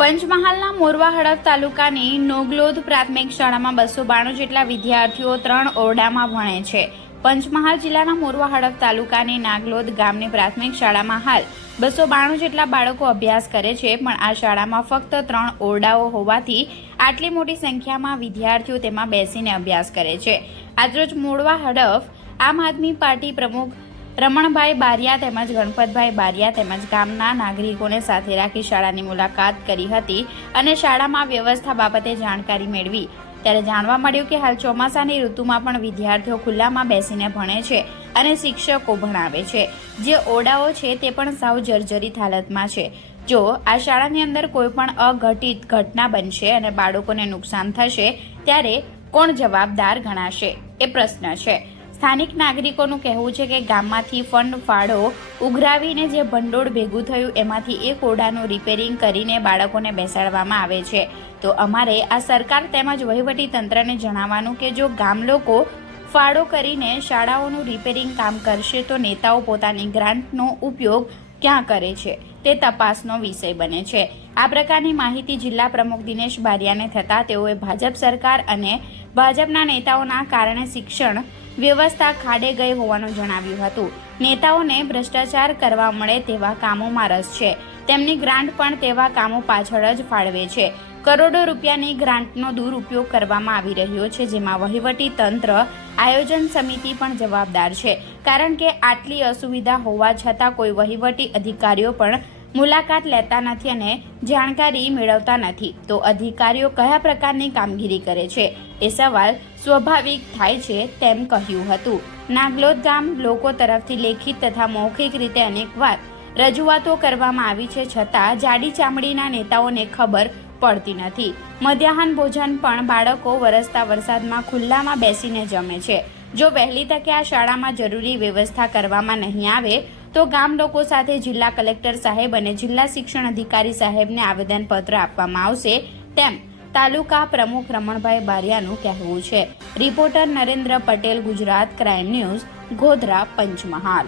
પંચમહાલના મોરવા હડફ તાલુકાની નોગલોદ પ્રાથમિક શાળામાં 292 જેટલા વિદ્યાર્થીઓ 3 ઓરડામાં ભણે છે. પંચમહાલ જિલ્લાના મોરવા હડફ તાલુકાની નાગલોદ ગામની પ્રાથમિક શાળામાં હાલ 292 જેટલા બાળકો અભ્યાસ કરે છે, પણ આ શાળામાં ફક્ત 3 ઓરડાઓ હોવાથી આટલી મોટી સંખ્યામાં વિદ્યાર્થીઓ તેમાં બેસીને અભ્યાસ કરે છે. આજરોજ મોરવા હડફ આમ આદમી પાર્ટી પ્રમુખ રમણભાઈ બારિયા તેમજ ગણપતભાઈ બારિયા તેમજ ગામના નાગરિકોને સાથે રાખી શાળાની મુલાકાત કરી હતી અને શાળામાં વ્યવસ્થા બાબતે જાણકારી મેળવી. ત્યારે જાણવા મળ્યું કે હાલ ચોમાસાની ઋતુમાં પણ વિદ્યાર્થીઓ ખુલ્લામાં બેસીને ભણે છે અને શિક્ષકો ભણાવે છે. જે ઓરડાઓ છે તે પણ સાવ જર્જરિત હાલતમાં છે. જો આ શાળાની અંદર કોઈ પણ અઘટિત ઘટના બનશે અને બાળકોને નુકસાન થશે ત્યારે કોણ જવાબદાર ગણાશે એ પ્રશ્ન છે. સ્થાનિક નાગરિકોનું કહેવું છે કે ગામમાંથી ફંડ ફાળો ઉઘરાવીને જે ભંડોળ ભેગું થયું એમાંથી એક ઓરડાનું રિપેરિંગ કરીને બાળકોને બેસાડવામાં આવે છે. તો અમારે આ સરકાર તેમજ વહીવટી તંત્રને જણાવવાનું કે જો ગામ લોકો ફાળો કરીને શાળાઓનું રિપેરિંગ કામ કરશે તો નેતાઓ પોતાની ગ્રાન્ટનો ઉપયોગ ક્યાં કરે છે તે તપાસનો વિષય બને છે. આ પ્રકારની માહિતી જિલ્લા પ્રમુખ દિનેશ બારિયાને થતાં તેઓએ ભાજપ સરકાર અને ભાજપના નેતાઓના કારણે શિક્ષણ વ્યવસ્થા ખાડે ગઈ હોવાનું જણાવ્યું હતું. નેતાઓને ભ્રષ્ટાચાર કરવા મળે તેવા કામોમાં રસ છે. તેમની ગ્રાન્ટ પણ તેવા કામો પાછળ જ ફાળવે છે. કરોડો રૂપિયાની ગ્રાન્ટનો દુરુપયોગ કરવામાં આવી રહ્યો છે, જેમાં વહીવટી તંત્ર આયોજન સમિતિ પણ જવાબદાર છે. કારણ કે આટલી અસુવિધા હોવા છતાં કોઈ વહીવટી અધિકારીઓ પણ મુલાકાત લેતા નથી અને જાણકારી મેળવતા નથી. તો અધિકારીઓ કયા પ્રકારની કામગીરી કરે છે એ સવાલ સ્વાભાવિક થાય છે તેમ કહ્યું હતું. નાગલોદ ગામ લોકો તરફથી લેખિત તથા મૌખિક રીતે અનેકવાર રજૂઆતો કરવામાં આવી છે, છતાં જાડી ચામડીના નેતાઓને ખબર પડતી નથી. મધ્યાહન ભોજન પણ બાળકો વરસતા વરસાદમાં ખુલ્લામાં બેસીને જમે છે. જો વહેલી તકે આ શાળામાં જરૂરી વ્યવસ્થા કરવામાં નહીં આવે તો ગામ લોકો સાથે જિલ્લા કલેક્ટર સાહેબ અને જિલ્લા શિક્ષણ અધિકારી સાહેબને આવેદનપત્ર આપવામાં આવશે તેમ તાલુકા પ્રમુખ રમણભાઈ બારિયાનું કહેવું છે. Reporter Narendra Patel, Gujarat crime news, Godhra, Panchmahal.